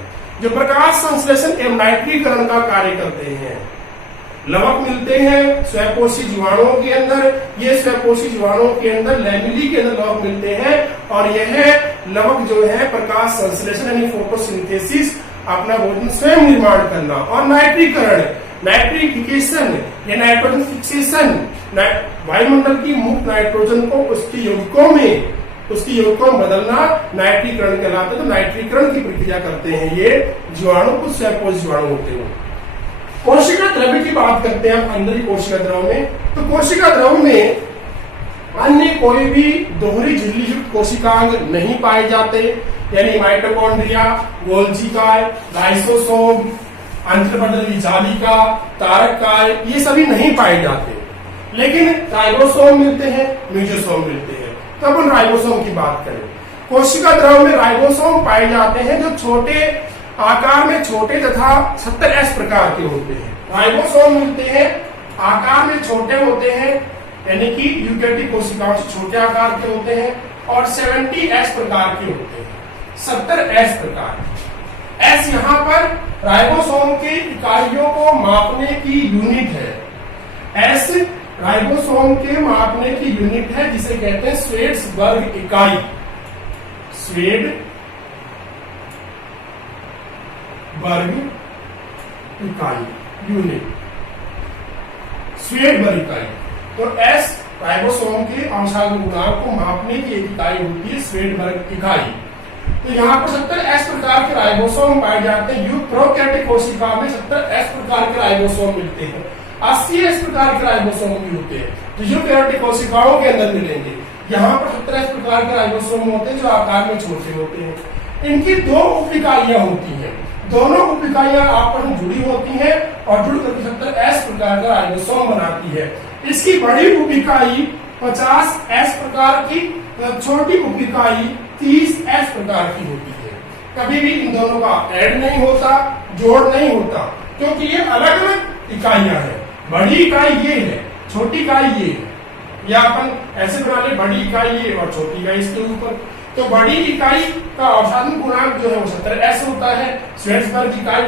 जो प्रकाश संश्लेषण एवं नाइट्रीकरण का कार्य करते हैं। लवक मिलते हैं स्वयंपोषी जीवाणुओं के अंदर, ये स्वयंपोषी जीवाणुओं के अंदर लैमेली के अंदर लवक मिलते हैं और यह लवक जो है प्रकाश संश्लेषण यानी फोटोसिंथेसिस अपना भोजन स्वयं निर्माण करना और नाइट्रीकरण नाइट्रिफिकेशन या नाइट्रोजन फिक्सेशन वायुमंडल की मुक्त नाइट्रोजन को उसके यौगिकों में बदलना नाइट्रीकरण कहलाता है। तो नाइट्रीकरण की प्रक्रिया करते हैं ये जीवाणु, कुछ स्वयंपोषी जीवाणु होते हैं। कोशिका द्रव्य की बात करते हैं हम अंदर कोशिका द्रव में। तो कोशिका द्रव में अन्य कोई भी दोहरी झिल्ली युक्त कोशिकांग नहीं पाए जाते, यानी माइटोकॉन्ड्रिया, गोल्जी काय, लाइसोसोम, अंतर्पटलीय जालिका, तारक काय, ये सभी नहीं पाए जाते, लेकिन राइबोसोम मिलते हैं, म्यूजोसोम मिलते हैं। तो अपन राइबोसोम की बात करें, कोशिका द्रव में राइबोसोम पाए जाते हैं जो छोटे आकार में छोटे तथा 70S प्रकार के होते हैं। राइबोसोम मिलते हैं, आकार में छोटे होते हैं, यानी कि यूकेरियोटिक कोशिकाओं से छोटे आकार के होते हैं और 70S प्रकार के होते हैं। 70S प्रकार, एस यहाँ पर राइबोसोम के इकाइयों को मापने की यूनिट है। एस राइबोसोम के मापने की यूनिट है जिसे कहते हैं स्वेड्सबर्ग इकाई। स्वेडबर्ग इकाई यूनिट, स्वेडबर्ग इकाई। तो एस राइबोसोम के अंशांक गुणांक को मापने की एक इकाई होती है स्वेडबर्ग इकाई। तो यहाँ पर 70S प्रकार के राइबोसोम पाए जाते हैं। यूप्रोकैरियोटिक कोशिका में 70S प्रकार के राइबोसोम मिलते हैं। 80S प्रकार के राइबोसोम भी होते हैं जो यूकेरियोटिक कोशिकाओं के अंदर मिलेंगे। यहाँ पर 70S प्रकार के राइबोसोम होते हैं जो आकार में छोटे होते हैं। इनकी दो उप इकाइयां होती हैं, दोनों उप इकाइयां आपस में जुड़ी होती हैं और जुड़ करके 70S प्रकार का राइबोसोम बनाती है। इसकी बड़ी उप इकाई 50S प्रकार की, छोटी उप इकाई 30S प्रकार की होती है। कभी भी इन दोनों का ऐड नहीं होता, जोड़ नहीं होता, क्योंकि ये अलग अलग इकाइयां हैं। बड़ी इकाई ये है, छोटी इकाई ये है, या अपन ऐसे बना ले बड़ी इकाई ये और छोटी इकाई इसके ऊपर। तो बड़ी इकाई का अवसाधन गुणांक जो है वो 70S होता है, स्वेड्सबर्ग इकाई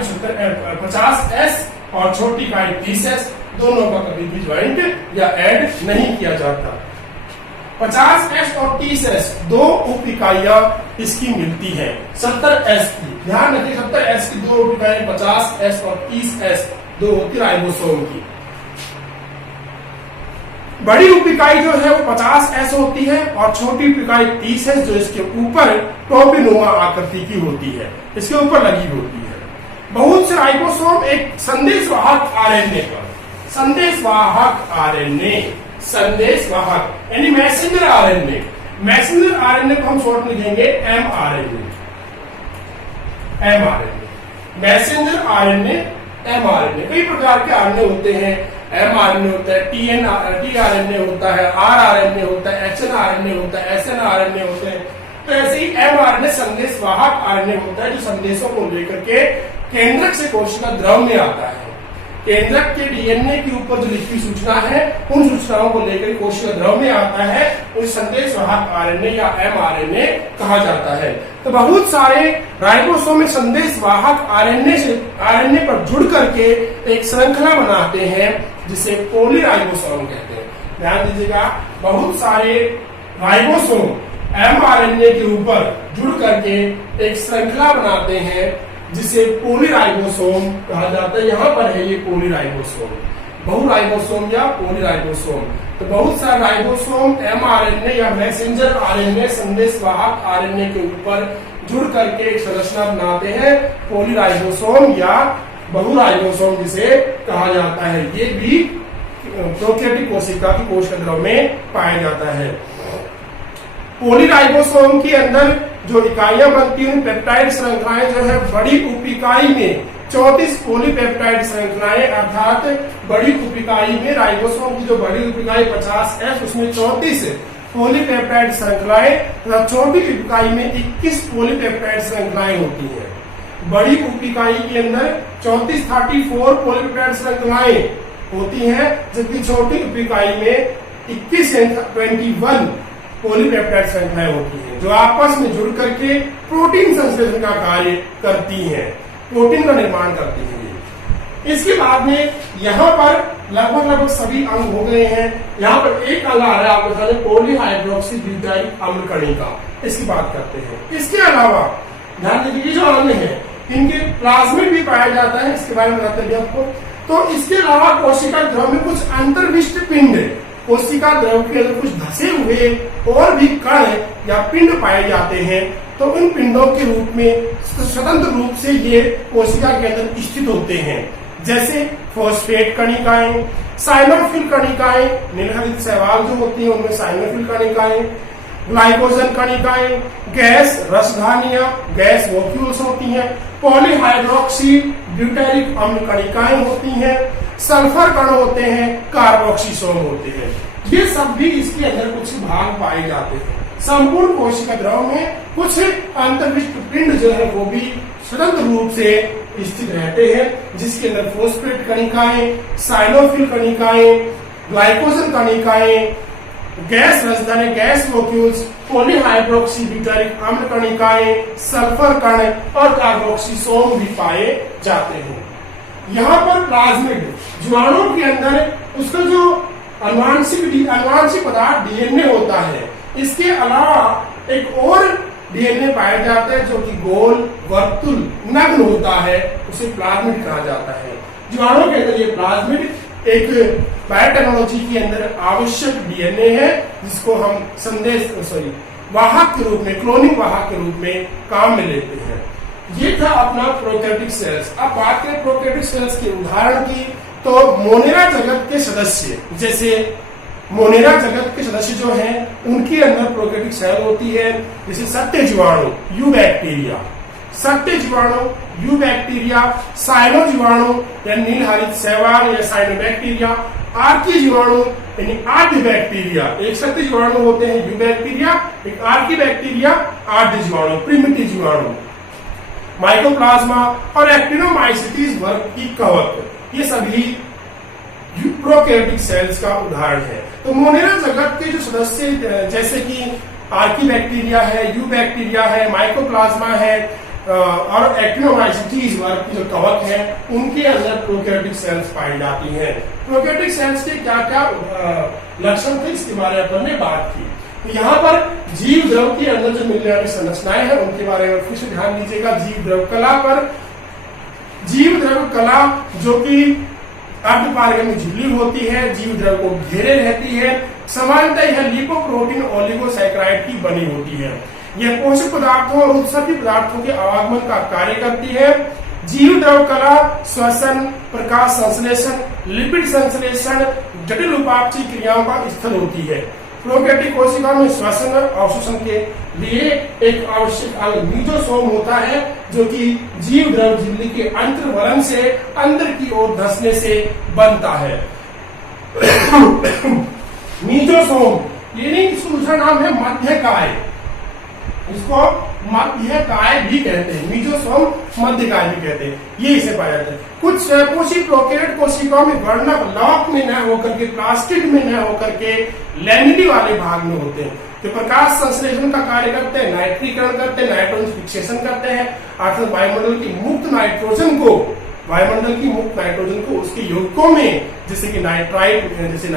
50S और छोटी इकाई 30S। दोनों का कभी भी ज्वाइंट या ऐड नहीं किया जाता। 50S और 30S दो उप इकाइयां इसकी मिलती हैं 70S की। ध्यान रखिए 70S की दो उप इकाइयां 50S और 30S दो होती राइबोसोम की। बड़ी उप इकाई जो है वो 50S होती है और छोटी उप इकाई 30S जो इसके ऊपर टोपीनुमा आकृति की होती है, इसके ऊपर लगी होती है। बहुत से राइबोसोम एक संदेशवाहक आरएनए पर, संदेशवाहक यानी मैसेंजर आरएनए, मैसेंजर आरएनए को हम शॉर्ट में लिखेंगे mRNA, मैसेंजर आरएनए mRNA। कई प्रकार के आरएनए होते हैं, mRNA होता है, tRNA होता है, rRNA होता है, hnRNA होता है, snRNA होते हैं। तो ऐसे ही mRNA संदेशवाहक आरएनए होता है जो संदेशों को लेकर के केंद्रक से कोशिका द्रव में आता है। केंद्रक के डीएनए के ऊपर जो लिखी सूचना है उन सूचनाओं को लेकर कोशिका द्रव में आता है, उस संदेशवाहक आरएनए या mRNA कहा जाता है। तो बहुत सारे राइबोसोम में संदेशवाहक आरएनए पर जुड़ करके एक श्रृंखला बनाते हैं जिसे पॉलीराइबोसोम कहते हैं। ध्यान दीजिएगा, बहुत सारे राइबोसोम mRNA के ऊपर जुड़ करके एक श्रृंखला बनाते हैं जिसे पॉलीराइबोसोम कहा जाता है। यहाँ पर है ये पॉलीराइबोसोम, बहुराइबोसोम या पॉलीराइबोसोम। तो बहुत सारे राइबोसोम mRNA या मैसेंजर आरएनए संदेशवाहक आरएनए के ऊपर जुड़ करके एक संरचना बनाते हैं, पॉलीराइबोसोम या बहुराइबोसोम जिसे कहा जाता है। ये भी प्रोकैरियोटिक कोशिका की कोशिका द्रव में पाया जाता है। पॉलीराइबोसोम के अंदर जो इकाइयां बनती हैं पेप्टाइड श्रृंखलाएं जो है बड़ी उप इकाई में 34 पॉलीपेप्टाइड श्रृंखलाएं, अर्थात बड़ी उप इकाई में राइबोसोम की जो बड़ी उप इकाई 50S उसमें 34 पॉलीपेप्टाइड श्रृंखलाएं तथा छोटी उप इकाई में 21 पॉलीपेप्टाइड श्रृंखलाएं होती हैं। बड़ी उप इकाई के अंदर 34 पॉलीपेप्टाइड श्रृंखलाएं होती हैं, जबकि छोटी उप इकाई में 21 से 21 पॉलीपेप्टाइड श्रृंखलाएं होती हैं जो आपस में जुड़ करके प्रोटीन संश्लेषण का कार्य करती हैं, प्रोटीन का निर्माण करती हैं। इसके बाद में यहाँ पर लगभग सभी अंग हो गए हैं। यहाँ पर एक अंग आ रहा है आपके सामने पॉलीहाइड्रोक्सी ब्यूटाइलिक अम्ल कणिका, इसकी बात करते हैं। इसके अलावा ध्यान दीजिए जो अंग है इनके प्लाज्मिड भी पाया जाता है, इसके बारे में बताते हैं आपको। तो इसके अलावा कोशिका द्रव में कुछ अंतर्विष्ट पिंड, कोशिका द्रव के अंदर कुछ धसे हुए और भी कण या पिंड पाए जाते हैं। तो उन पिंडों के रूप में स्वतंत्र रूप से ये कोशिका के अंदर स्थित होते हैं, जैसे फॉस्फेट कणिकाएं, साइनोफिल कणिकाएं, नीलहरित शैवाल जो होती हैं उनमें साइनोफिल कणिकाएं, ग्लाइकोजन कणिकाएं, गैस रसधानियां, गैस वोक्यूल्स होती हैं, पॉलीहाइड्रोक्सी ब्यूटाइलिक अम्ल कणिकाएं होती हैं, सल्फर कण होते हैं, कार्बोक्सिसोम होते हैं। ये सब भी इसके अंदर कुछ भाग पाए जाते हैं। संपूर्ण कोशिका द्रव में कुछ अंतर्विष्ट पिंड जो है वो भी स्वतंत्र रूप से स्थित रहते हैं, जिसके अंदर फॉस्फेट कणिकाएं, साइनोफिल कणिकाएं, ग्लाइकोजन कणिकाएं, गैस रसधानी, गैस वोक्यूल्स, पॉलीहाइड्रोक्सी ब्यूटाइलिक अम्ल कणिकाएं, सल्फर कण और कार्बोक्सिसोम भी पाए जाते हैं। यहाँ पर प्लाज्मिड जीवाणु के अंदर उसका जो अनुवांशिक पदार्थ डीएनए होता है, इसके अलावा एक और डीएनए पाया जाता है जो कि गोल वर्तुल नग्न होता है, उसे प्लाज्मिड कहा जाता है। जीवाणु के अंदर ये प्लाज्मिड एक बायोटेक्नोलॉजी के अंदर आवश्यक डीएनए है, जिसको हम वाहक के रूप में, क्लोनिंग वाहक के रूप में काम में लेते हैं। ये था अपना प्रोकैरियोटिक सेल्स। अब बात करें प्रोकैरियोटिक सेल्स के उदाहरण की, तो मोनेरा जगत के सदस्य, जैसे मोनेरा जगत के सदस्य जो हैं उनके अंदर प्रोकैरियोटिक सेल होती है, जैसे सत्य जीवाणु, यू बैक्टीरिया, सत्य जीवाणु, यू बैक्टीरिया, साइनो जीवाणु या नीलहरित शैवाल या साइनोबैक्टीरिया, आर्की जीवाणु यानी आर्की बैक्टीरिया। एक सत्य जीवाणु होते हैं यू बैक्टीरिया, एक आर्की बैक्टीरिया, आर्की जीवाणु, प्रिमिटिव जीवाणु, माइकोप्लाज्मा और एक्टिनोमाइसीट्स वर्ग की कवक, ये सभी प्रोकैरियोटिक सेल्स का उदाहरण है। तो मोनेरा जगत के जो सदस्य जैसे कि आर्की बैक्टीरिया है, यू बैक्टीरिया है, माइकोप्लाज्मा है और एक्टिनोमाइसीट्स वर्ग की जो कवक है, उनके अंदर प्रोकैरियोटिक सेल्स पाई जाती हैं। प्रोकैरियोटिक सेल्स के क्या क्या लक्षण थे इसके बारे में हमने बात की। तो यहाँ पर जीव द्रव के अंदर जो मिलने वाली संरचनाएं हैं उनके बारे में फिर से ध्यान दीजिएगा। जीव द्रव कला पर, जीव द्रव कला जो कि अर्धपारगम्य झिल्ली होती है, जीव द्रव को घेरे रहती है, सामान्यतः यह लिपोप्रोटीन ओलिगोसैकेराइड की बनी होती है। यह पोषक पदार्थों और उत्सर्गी पदार्थों के आवागमन का कार्य करती है। जीव द्रव कला श्वसन, प्रकाश संश्लेषण, लिपिड संश्लेषण, जटिल उपापचयी क्रियाओं का स्थल होती है। प्रोकैरियोटिक कोशिका में श्वसन और अवशोषण के लिए एक आवश्यक अंग मीजोसोम होता है, जो कि जीव द्रव झिल्ली के अंतर्वलन से अंदर की ओर धंसने से बनता है। मीजोसोम यानी इसका दूसरा नाम है मध्यकाय, इसको मध्यकाय भी कहते हैं, मीजोसोम मध्यकाय भी कहते हैं। ये इसे पाया जाता है। कुछ स्वयंपोषी प्रोकैरियोट कोशिकाओं में वर्णक लॉक में न होकर के, प्लास्टिड में न होकर के लैमिनी वाले भाग में होते हैं, जो प्रकाश संश्लेषण का कार्य करते हैं, नाइट्रीकरण करते हैं, नाइट्रोजन फिक्सेशन करते हैं, अर्थात वायुमंडल की मुक्त नाइट्रोजन को उसके यौगिकों में, जैसे कि नाइट्राइट, जैसे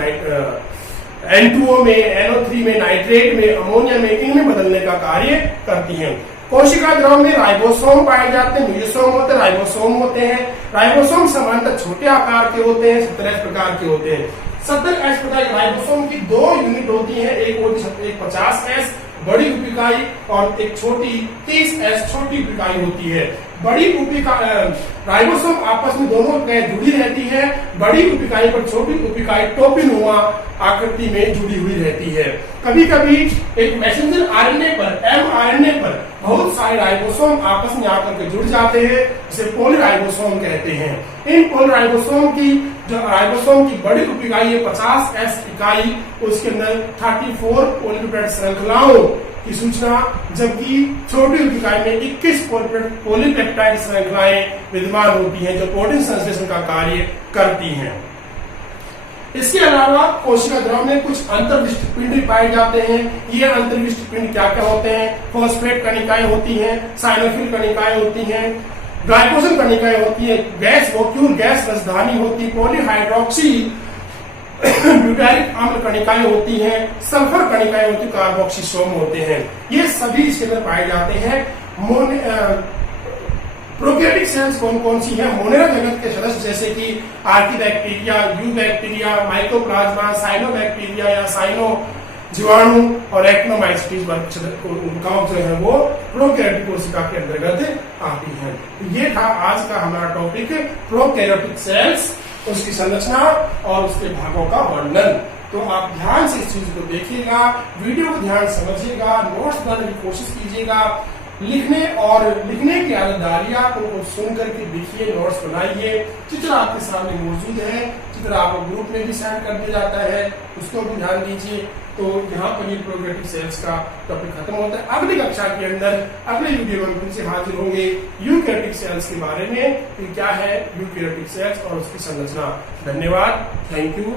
N2O में, NO3 में, नाइट्रेट में, अमोनिया में, इनमें बदलने का कार्य करती हैं। कोशिका द्रव में राइबोसोम पाए जाते हैं, मीजोसोम होते हैं, राइबोसोम होते हैं। राइबोसोम सामान्यतः छोटे आकार के होते हैं, 17S प्रकार के होते हैं। 17S प्रकार के राइबोसोम की 2 यूनिट होती है, एक होती है 50S बड़ी उपिकाई और एक छोटी 30S छोटी उपिकाई होती है। बड़ी राइबोसोम आपस में दोनों जुड़ी रहती है। बड़ी उपिकाई पर छोटी उपिकाई टोपिनुमा आकृति में जुड़ी हुई रहती है। कभी कभी एक मैसेंजर आरएनए पर, mRNA पर बहुत सारे राइबोसोम आपस में आकर के जुड़ जाते हैं, जिसे पॉलीराइबोसोम कहते हैं। इन पॉलीराइबोसोम की जो राइबोसोम की बड़ी उपिकाई है 50S इकाई, उसके अंदर 34 पॉलीपेप्टाइड श्रृंखलाओं की सूचना, जबकि छोटी उपिकाई में 21 पॉलीपेप्टाइड श्रृंखलाएं विद्यमान होती हैं जो प्रोटीन संश्लेषण का कार्य करती हैं। इसके अलावा कोशिका द्रव में कुछ अंतर्विष्ट पिंड पाए जाते हैं। ये अंतर्विष्ट पिंड क्या क्या होते हैं? फॉस्फेट कणिकाएं होती हैं, साइनोफिल कणिकाएं होती हैं, ग्लाइकोजन कणिकाएं होती है, गैस वोक्यूल गैस राजधानी होती, पॉलीहाइड्रोक्सी ब्यूटारिक अम्ल कणिकाएं होती हैं, सल्फर कणिकाएं होती, कार्बोक्सिसोम होते हैं। ये सभी इसके अंदर पाए जाते हैं। प्रोकैरियोटिक सेल्स कौन कौन सी है? मोनेरा जगत के सदस्य जैसे कि आर्किबैक्टीरिया, यूबैक्टीरिया, माइकोप्लाज्मा, साइनोबैक्टीरिया या साइनो जीवाणु और एक्टिनोमाइसीट्स वर्ग जो है वो प्रोकैरियोटिक कोशिका के अंतर्गत आती है। ये था आज का हमारा टॉपिक, प्रोकैरियोटिक सेल्स, उसकी संरचना और उसके भागों का वर्णन। तो आप ध्यान से इस चीज को देखिएगा, वीडियो को ध्यान समझिएगा, नोट्स बनाने की कोशिश कीजिएगा, लिखने की आदत डालिए, उनको सुन करके लिखिए, नोट्स बनाइए। चित्र आपके सामने मौजूद है, चित्र आपको ग्रुप में भी सेंड कर दिया जाता है, उसको भी ध्यान दीजिए। तो यहाँ पर ये प्रोकैरियोटिक सेल्स का टॉपिक खत्म होता है। अगली कक्षा के अंदर अगले वीडियो में फिर से हाजिर होंगे यूकैरियोटिक सेल्स के बारे में, कि क्या है यूकैरियोटिक सेल्स और उसकी संरचना। धन्यवाद, थैंक यू।